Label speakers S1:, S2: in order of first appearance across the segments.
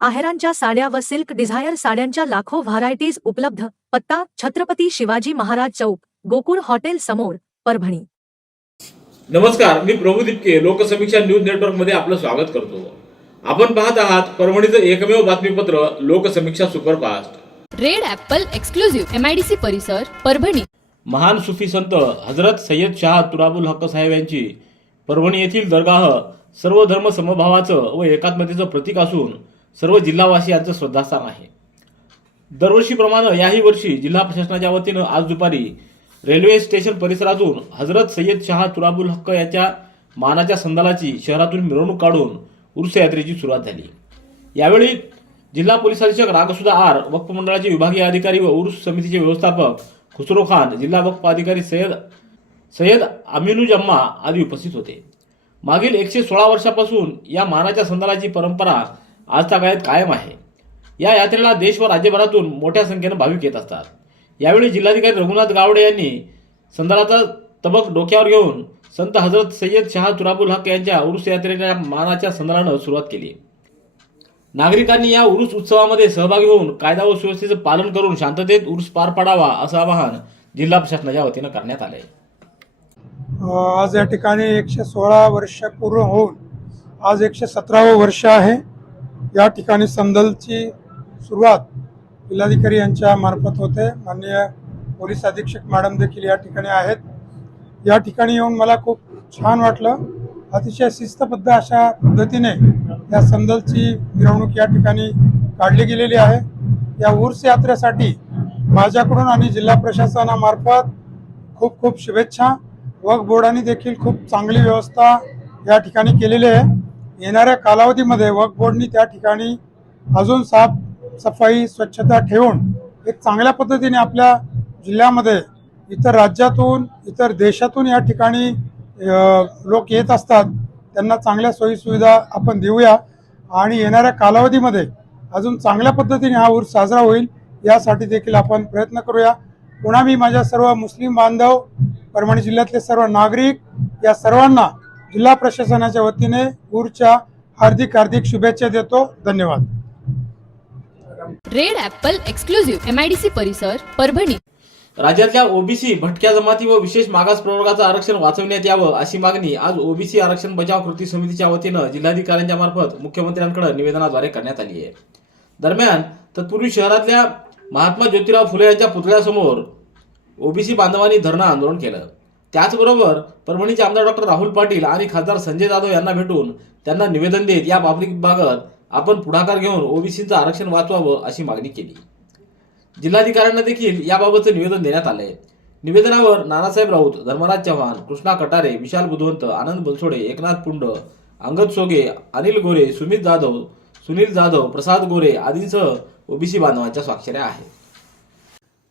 S1: आहेरांच्या साड्या व silk Dzire साड्यांच्या लाखो व्हरायटीज उपलब्ध. पत्ता छत्रपती शिवाजी महाराज चौक गोकुळ हॉटेल समोर परभणी.
S2: नमस्कार मी प्रभू दिपके लोकसमीक्षा न्यूज नेटवर्कमध्ये आपलं स्वागत करतो. आपण पाहत आहात परभणीचं एकमेव बातमीपत्र Loksamiksha superfast.
S3: Red apple exclusive MIDC परिसर परभणी.
S2: महान सुफी संत हजरत सय्यद शाह तुराबुल हक्क साहेब यांची परभणी येथील दरगाह सर्व धर्म समभावाचं व एकात्मतेचं प्रतीक असून सर्व जिल्हावासियांचं श्रद्धास्थान आहे. दरवर्षीप्रमाणे याही वर्षी जिल्हा प्रशासनाच्या वतीनं आज दुपारी रेल्वे स्टेशन परिसरातून हजरत सय्यद शाह तुराबुल हक्क याच्या मानाच्या संदालाची शहरातून मिरवणूक काढून उर्स यात्रेची सुरुवात झाली. यावेळी जिल्हा पोलीस अधीक्षक रागसुदा आर वक्फ मंडळाचे विभागीय अधिकारी व उर्स समितीचे व्यवस्थापक खुसरो खान जिल्हा वक्फ अधिकारी सय्यद सय्यद अमिनुजम्मा आदी उपस्थित होते. मागील एकशे सोळा वर्षापासून या मानाच्या संदालाची परंपरा आजतागायत कायम आहे. या यात्रेला देश व राज्यभरातून मोठ्या संख्येनं भाविक येत असतात. यावेळी जिल्हाधिकारी रघुनाथ गावडे यांनी संदालाचा तबक डोक्यावर घेऊन संत हजरत सय्यद शाह तुराबुल हक यांच्या उरुस यात्रेच्या मानाच्या संदालानं सुरुवात केली. नागरिकांनी या उरुस उत्सवामध्ये सहभागी होऊन कायदा व सुव्यवस्थेचं पालन करून शांततेत उरुस पार पाडावा असं आवाहन जिल्हा प्रशासनाच्या वतीनं करण्यात आले
S4: आज या ठिकाणी एकशे सोळा वर्ष पूर्ण होऊन आज एकशे सतरावं वर्ष आहे. या ठिकाणी संदलची सुरुवात जिल्हाधिकारी यांच्या मार्फत होते. माननीय पोलीस अधीक्षक मॅडम देखील या ठिकाणी आहेत. या ठिकाणी येऊन मला खूप छान वाटलं. अतिशय शिस्तबद्ध अशा पद्धतीने या संदलची मिरवणूक या ठिकाणी काढली गेलेली आहे. या ऊर्स यात्रेसाठी माझ्याकडून आणि जिल्हा प्रशासनामार्फत खूप खूप शुभेच्छा. वक्फ बोर्डाने देखील खूप चांगली व्यवस्था या ठिकाणी केलेली आहे. येणाऱ्या कालावधीमध्ये वक्फ बोर्डनी त्या ठिकाणी अजून साफ सफाई स्वच्छता ठेवून एक चांगल्या पद्धतीने आपल्या जिल्ह्यामध्ये इतर राज्यातून इतर देशातून या ठिकाणी लोक येत असतात. त्यांना चांगल्या सोयीसुविधा आपण देऊया. आणि येणाऱ्या कालावधीमध्ये अजून चांगल्या पद्धतीने हा ऊर साजरा होईल यासाठी देखील आपण प्रयत्न करूया. पुन्हा मी माझ्या सर्व मुस्लिम बांधव परभणी जिल्ह्यातले सर्व नागरिक या सर्वांना जिल्हा प्रशासनाच्या वतीने उरच्या हार्दिक हार्दिक शुभेच्छा देतो. धन्यवाद.
S3: रेड ॲपल एक्सक्लुझिव्ह एमआयडीसी परिसर परभणी.
S2: राज्यातल्या ओबीसी भटक्या जमाती व विशेष मागास प्रवर्गाचं आरक्षण वाचवण्यात यावं अशी मागणी आज ओबीसी आरक्षण बचाव कृती समितीच्या वतीनं जिल्हाधिकाऱ्यांच्या मार्फत मुख्यमंत्र्यांकडे निवेदनाद्वारे करण्यात आली आहे. दरम्यान तत्पूर्वी शहरातल्या महात्मा ज्योतिराव फुले यांच्या पुतळ्यासमोर ओबीसी बांधवांनी धरणं आंदोलन केलं. त्याचबरोबर परभणीचे आमदार डॉक्टर राहुल पाटील आणि खासदार संजय जाधव यांना भेटून त्यांना निवेदन देत या बाबतीबाबत आपण पुढाकार घेऊन ओबीसीचं आरक्षण वाचवावं अशी मागणी केली. जिल्हाधिकाऱ्यांना देखील याबाबतचं निवेदन देण्यात आलंय. निवेदनावर नानासाहेब राऊत धर्मराज चव्हाण कृष्णा कटारे विशाल बुधवंत आनंद बनसोडे एकनाथ पुंड अंगद सोगे अनिल गोरे सुमित जाधव सुनील जाधव प्रसाद गोरे आदींसह ओबीसी बांधवांच्या स्वाक्षऱ्या आहेत.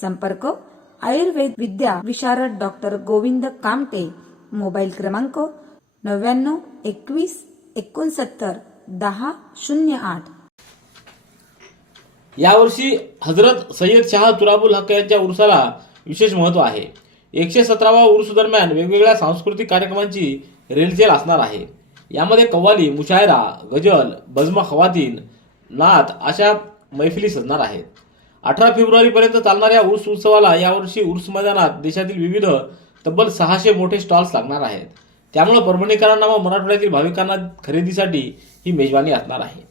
S5: संपर्क आयुर्वेद विद्या विशारद डॉक्टर गोविंद कामटे मोबाईल क्रमांक नव्याण्णव एकवीस एकोणसत्तर दहा शून्य आठ.
S2: यावर्षी हजरत सय्यद शाह तुराबुल हक्क यांच्या उर्साला विशेष महत्त्व आहे. एकशे सतरावा उर्स दरम्यान वेगवेगळ्या सांस्कृतिक कार्यक्रमांची रेलचेल असणार आहे. यामध्ये कव्वाली मुशायरा गजल बजमा खवातीन नात अशा मैफिली सजणार आहेत. अठरा फेब्रुवारीपर्यंत चालणाऱ्या उर्स उत्सवाला यावर्षी उर्स मैदानात देशातील विविध तब्बल सहाशे मोठे स्टॉल्स लागणार आहेत. त्यामुळे परभणीकरांना व मराठवाड्यातील भाविकांना खरेदीसाठी ही मेजवानी असणार आहे.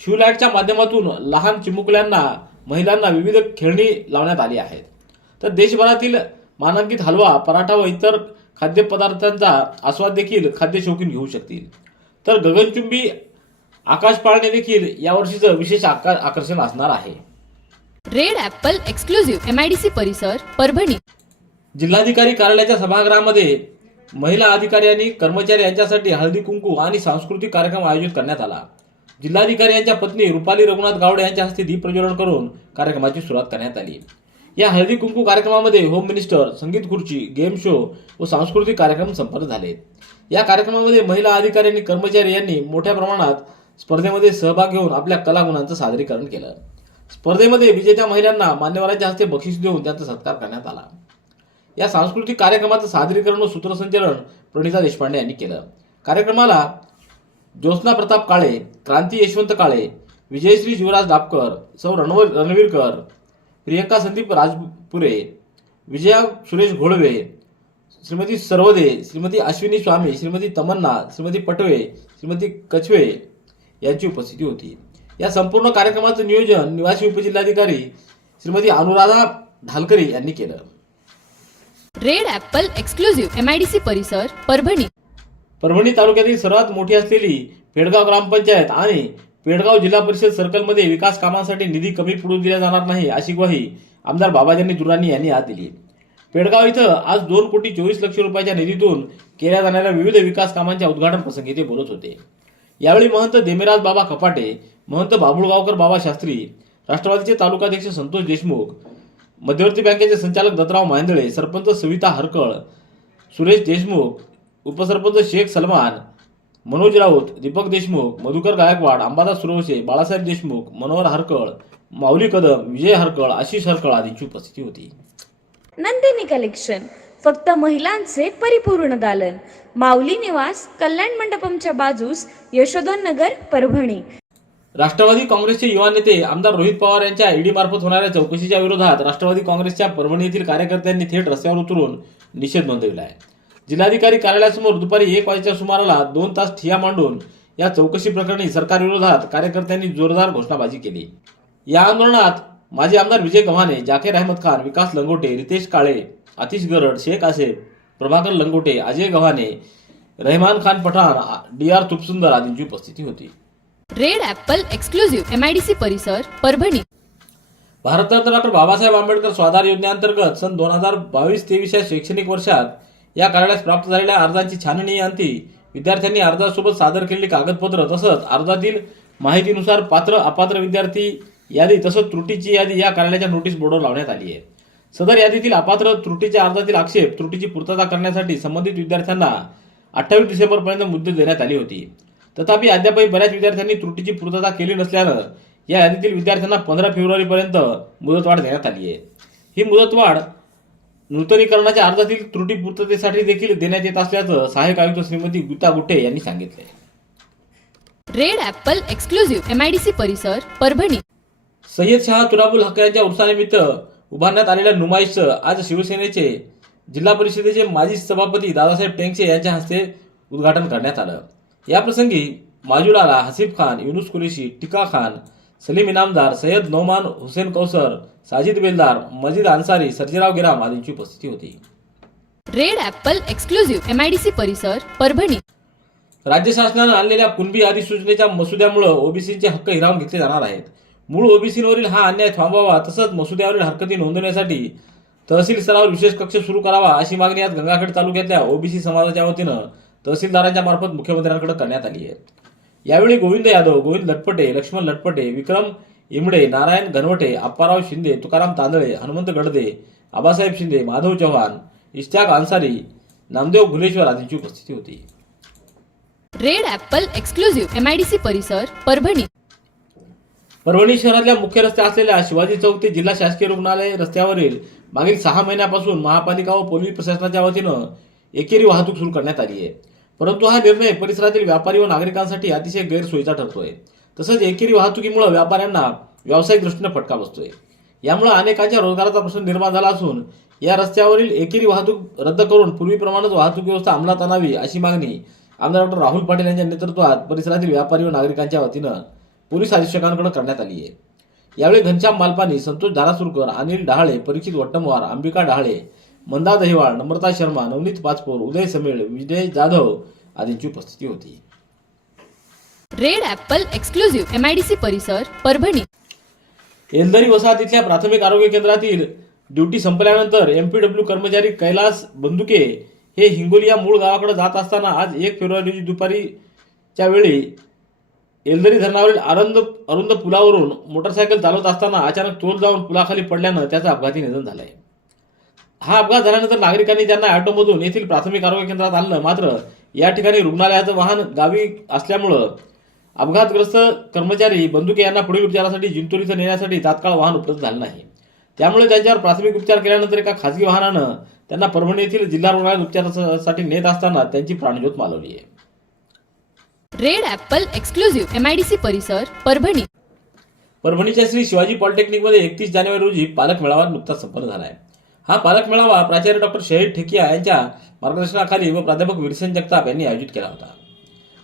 S2: शिवलॅकच्या माध्यमातून लहान चिमुकल्यांना महिलांना विविध खेळणी लावण्यात आली आहेत. तर देशभरातील मानांकित हलवा पराठा व इतर खाद्यपदार्थांचा आस्वाद देखील खाद्य शौकीन घेऊ शकतील. तर गगनचुंबी आकाश पाळणे देखील यावर्षीचं विशेष आका आकर्षण असणार आहे.
S3: रेड ऍपल एक्सक्लुझिव्ह एमआयडीसी परिसर परभणी.
S2: जिल्हाधिकारी कार्यालयाच्या सभागृहामध्ये महिला अधिकारी आणि कर्मचारी यांच्यासाठी हळदी कुंकू आणि सांस्कृतिक कार्यक्रम आयोजित करण्यात आला. जिल्हाधिकारी यांच्या पत्नी रुपाली रघुनाथ गावडे यांच्या हस्ते दीप प्रज्वलन करून कार्यक्रमाची सुरुवात करण्यात आली. या हळदी कुंकू कार्यक्रमामध्ये होम मिनिस्टर संगीत खुर्ची गेम शो व सांस्कृतिक कार्यक्रम संपन्न झाले. या कार्यक्रमामध्ये महिला अधिकारी आणि कर्मचारी यांनी मोठ्या प्रमाणात स्पर्धेमध्ये सहभाग घेऊन आपल्या कलागुणांचं सादरीकरण केलं. स्पर्धेमध्ये विजेत्या महिलांना मान्यवरांच्या हस्ते बक्षीस देऊन त्यांचा सत्कार करण्यात आला. या सांस्कृतिक कार्यक्रमाचं सादरीकरण व सूत्रसंचलन प्रणिता देशपांडे यांनी केलं. कार्यक्रमाला ज्योत्स्ना प्रताप काळे क्रांती यशवंत काळे विजयश्री शिवराज डापकर सौ रणव रणवीरकर प्रियंका संदीप राजपुरे विजया सुरेश घोळवे श्रीमती सर्वदे श्रीमती अश्विनी स्वामी श्रीमती तमन्ना श्रीमती पटवे श्रीमती कछवे यांची उपस्थिती होती. या संपूर्ण कार्यक्रमाचं नियोजन निवासी उपजिल्हाधिकारी श्रीमती अनुराधा ढालकरी यांनी केलं.
S3: रेड ॲपल एक्सक्लुझिव्ह एमआयडीसी परिसर परभणी.
S2: परभणी तालुक्यातील सर्वात मोठी असलेली पेडगाव ग्रामपंचायत आणि पेडगाव जिल्हा परिषद सर्कलमध्ये विकास कामांसाठी निधी कमी पडू दिला जाणार नाही अशी ग्वाही आमदार बाबाजानी दुराणी यांनी आज दिली. पेडगाव इथं आज दोन कोटी चोवीस लक्ष रुपयाच्या निधीतून केल्या जाणाऱ्या विविध विकास कामांच्या उद्घाटन प्रसंगी ते बोलत होते. यावेळी महंत देमेराज बाबा कपाटे महंत बाबुळगावकर बाबा शास्त्री राष्ट्रवादीचे तालुकाध्यक्ष संतोष देशमुख मध्यवर्ती बँकेचे संचालक दत्तराव मांदळे सरपंच सविता हरकळ सुरेश देशमुख उपसरपंच शेख सलमान मनोज राऊत दीपक देशमुख मधुकर गायकवाड अंबादास सुरवसे बाळासाहेब देशमुख मनोहर हरकळ माऊली कदम विजय हरकळ आशिष हरकळ आदींची उपस्थिती होती.
S6: नंदिनी कलेक्शन फक्त महिलांचे परिपूर्ण दालन. माऊली निवास कल्याण मंडपमच्या बाजूस यशोधन नगर परभणी.
S2: राष्ट्रवादी काँग्रेसचे युवा नेते आमदार रोहित पवार यांच्या ईडी मार्फत होणाऱ्या चौकशीच्या विरोधात राष्ट्रवादी काँग्रेसच्या परभणी येथील कार्यकर्त्यांनी थेट रस्त्यावर उतरून निषेध नोंदविला आहे. जिल्हाधिकारी कार्यालयासमोर दुपारी एक वाजेच्या सुमाराला दोन तास ठिया मांडून या चौकशी प्रकरणी सरकारविरोधात कार्यकर्त्यांनी जोरदार घोषणाबाजी केली. या आंदोलनात माजी आमदार विजय गव्हाणे जाकीर अहमद खान विकास लंगोटे रितेश काळे आतिश गरड शेख आसेफ प्रभाकर लंगोटे अजय गव्हाणे रहमान खान पठाण डी आर तुपसुंदर आदींची उपस्थिती होती.
S3: रेड ॲपल एक्सक्लुझिव्ह एमआयडीसी परिसर परभणी.
S2: भारतरत्न डॉक्टर बाबासाहेब आंबेडकर स्वाधार योजनेअंतर्गत सन दोन हजार बावीस तेवीस या शैक्षणिक वर्षात या कार्यालयास प्राप्त झालेल्या अर्जांची छाननी अंती विद्यार्थ्यांनी अर्जासोबत सादर केलेली कागदपत्र तसंच अर्जातील माहितीनुसार पात्र अपात्र विद्यार्थी यादी तसंच त्रुटीची यादी या कार्यालयाच्या नोटीस बोर्डवर लावण्यात आली आहे. सदर यादीतील अपात्र त्रुटीच्या अर्जातील आक्षेप त्रुटीची पूर्तता करण्यासाठी संबंधित विद्यार्थ्यांना अठ्ठावीस डिसेंबरपर्यंत मुदत देण्यात आली होती. तथापि अद्यापही बऱ्याच विद्यार्थ्यांनी त्रुटीची पूर्तता केली नसल्यानं या यादीतील विद्यार्थ्यांना पंधरा फेब्रुवारीपर्यंत मुदतवाढ देण्यात आली आहे. ही मुदतवाढ नूतनीकरणाच्या अर्जातील त्रुटी पूर्ततेसाठी देखील देण्यात येत असल्याचं सहाय्यक आयुक्त श्रीमती गीता गुट्टे यांनी सांगितले
S3: रेड ॲपल एक्सक्लुझिव्ह एमआयडीसी परिसर परभणी.
S2: सय्यद शहा तुराबुल हक यांच्या उर्सानिमित्त उभारण्यात आलेल्या नुमाईशचं आज शिवसेनेचे जिल्हा परिषदेचे माजी सभापती दादासाहेब टेंगसे यांच्या हस्ते उद्घाटन करण्यात आलं. याप्रसंगी माजुलाला हसीफ खान युनुस कुरेशी टिका खान सलीम इनामदार सय्यद नोमान हुसेन कौसर साजिद बेलदार मजीद अन्सारी सर्जेराव गिराम आदींची उपस्थिती होती.
S3: रेड ॲपल एक्सक्लुझिव्ह एमआयडीसी परिसर परभणी.
S2: राज्य शासनानं आणलेल्या कुणबी अधिसूचनेच्या मसुद्यामुळे ओबीसीचे हक्क हिरावून घेतले जाणार आहेत. मूळ ओबीसीवरील हा अन्याय थांबवावा तसंच मसुद्यावरील हरकती नोंदवण्यासाठी तहसील स्तरावर विशेष कक्ष सुरू करावा अशी मागणी आज गंगाखेड तालुक्यातल्या ओबीसी समाजाच्या वतीनं तहसीलदारांच्या मार्फत मुख्यमंत्र्यांकडे करण्यात आली आहे. यावेळी गोविंद यादव गोविंद लटपटे लक्ष्मण लटपटे विक्रम इमडे नारायण घनवटे अप्पाराव शिंदे तुकाराम तांदळे हनुमंत गडदे आबासाहेब शिंदे माधव चव्हाण इश्तियाक अन्सारी नामदेव घुलेश्वर आदींची उपस्थिती होती.
S3: रेड ॲपल एक्सक्लुझिव्ह एमआयडीसी परिसर परभणी.
S2: परभणी शहरातल्या मुख्य रस्ते असलेल्या शिवाजी चौक ते जिल्हा शासकीय रुग्णालय रस्त्यावरील मागील सहा महिन्यापासून महापालिका व पोलीस प्रशासनाच्या वतीनं एकेरी वाहतूक सुरू करण्यात आली आहे. परंतु हा निर्णय परिसरातील व्यापारी व नागरिकांसाठी अतिशय गैरसोयीचा ठरतोय. तसंच एकेरी वाहतुकीमुळे व्यापाऱ्यांना व्यावसायिक दृष्टीनं फटका बसतोय. यामुळे अनेकांच्या रोजगाराचा प्रश्न निर्माण झाला असून या रस्त्यावरील एकेरी वाहतूक रद्द करून पूर्वीप्रमाणेच वाहतूक व्यवस्था अंमलात आणावी अशी मागणी आमदार डॉक्टर राहुल पाटील यांच्या नेतृत्वात परिसरातील व्यापारी व नागरिकांच्या वतीनं पोलीस अधीक्षकांकडे करण्यात आली आहे. यावेळी घनश्याम मालपानी संतोष धारासुरकर अनिल डहाळे परीक्षित वट्टमवार अंबिका डहाळे मंदा दहिवाळ नम्रता शर्मा नवनीत पाचपोर उदय समेळ विजय जाधव आदींची उपस्थिती होती.
S3: Red apple exclusive M I D C परिसर परभणी.
S2: येलदरी वसाहतीतल्या प्राथमिक आरोग्य केंद्रातील ड्युटी संपल्यानंतर एमपीडब्ल्यू कर्मचारी कैलास बंदुके हे हिंगोली या मूळ गावाकडे जात असताना आज एक फेब्रुवारी रोजी दुपारीच्या वेळी येलदरी धरणावरील आरंद अरुंद पुलावरून मोटरसायकल चालवत असताना अचानक तोल जाऊन पुलाखाली पडल्यानं त्याचं अपघाती निधन झालंय. हा अपघात झाल्यानंतर नागरिकांनी त्यांना ऑटोमधून येथील प्राथमिक आरोग्य केंद्रात आणलं. मात्र या ठिकाणी रुग्णालयाचं वाहन गावी असल्यामुळं अपघातग्रस्त कर्मचारी बंदुके यांना पुढील उपचारासाठी जिंतूर इथं नेण्यासाठी तात्काळ वाहन उपलब्ध झालं नाही. त्यामुळे त्यांच्यावर प्राथमिक उपचार केल्यानंतर एका खासगी वाहनानं त्यांना परभणी येथील जिल्हा रुग्णालयात उपचारासाठी नेत असताना त्यांची प्राणज्योत मालवली आहे.
S3: Red apple exclusive M I D C परिसर परभणी.
S2: परभणीच्या श्री शिवाजी पॉलिटेक्निकमध्ये एकतीस जानेवारी रोजी पालक मेळावा नुकताच संपन्न झाला आहे. हा पालक मेळावा प्राचार्य डॉक्टर शहीद ठेकिया यांच्या मार्गदर्शनाखाली व प्राध्यापक विरसेन जगताप यांनी आयोजित केला होता.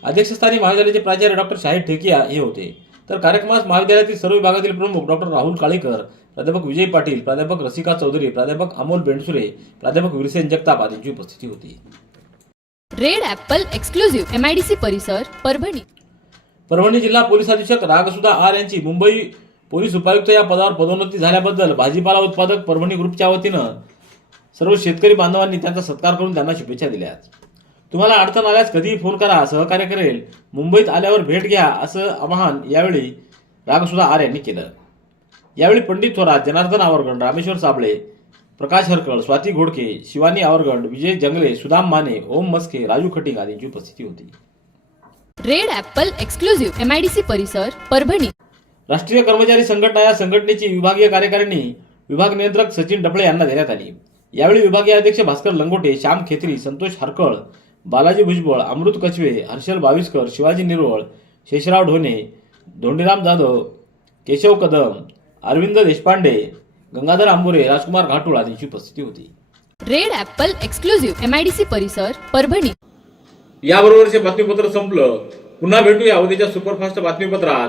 S2: अध्यक्षस्थानी महाविद्यालयाचे प्राचार्य डॉक्टर शाहिद ठेकिया हे होते. तर कार्यक्रमास महाविद्यालयातील सर्व विभागातील प्रमुख डॉक्टर राहुल काळेकर प्राध्यापक विजय पाटील प्राध्यापक रसिका चौधरी प्राध्यापक अमोल बेंडसुरे प्राध्यापक विरसेन जगताप आदींची उपस्थिती होती.
S3: Red apple exclusive M I D C परिसर परभणी.
S2: परभणी जिल्हा पोलीस अधीक्षक रागसुधा आर यांची मुंबई पोलीस उपायुक्त या पदावर पदोन्नती झाल्याबद्दल भाजीपाला उत्पादक परभणी ग्रुपच्या वतीनं सर्व शेतकरी बांधवांनी त्यांचा सत्कार करून त्यांना शुभेच्छा दिल्या तुम्हाला अडचण आल्यास कधीही फोन करा सहकार्य करेल. मुंबईत आल्यावर भेट घ्या असं आवाहन यावेळी रागसुधा आर यांनी केलं. यावेळी पंडित थोरात जनार्दन आवरगण रामेश्वर साबळे प्रकाश हरकळ स्वाती घोडके शिवानी आवरगड विजय जंगले सुदाम माने ओम मस्के राजू खटिंग आदींची उपस्थिती होती.
S3: Red apple exclusive M I D C परिसर परभणी.
S2: राष्ट्रीय कर्मचारी संघटना या संघटनेची विभागीय कार्यकारिणी विभाग नियंत्रक सचिन डफळे यांना देण्यात आली. यावेळी विभागीय अध्यक्ष भास्कर लंगोटे श्याम खेत्री संतोष हरकळ बालाजी भुजबळ अमृत कचवे हर्षल बाविस्कर शिवाजी निरोळ शेषराव ढोणे धोंडीराम जाधव केशव कदम अरविंद देशपांडे गंगाधर आंबोरे राजकुमार घाटोळ आदींची उपस्थिती होती.
S3: Red apple exclusive M I D C परिसर परभणी.
S2: याबरोबरचे बातमीपत्र संपलं. पुन्हा भेटूया उद्याच्या सुपरफास्ट बातमीपत्रात.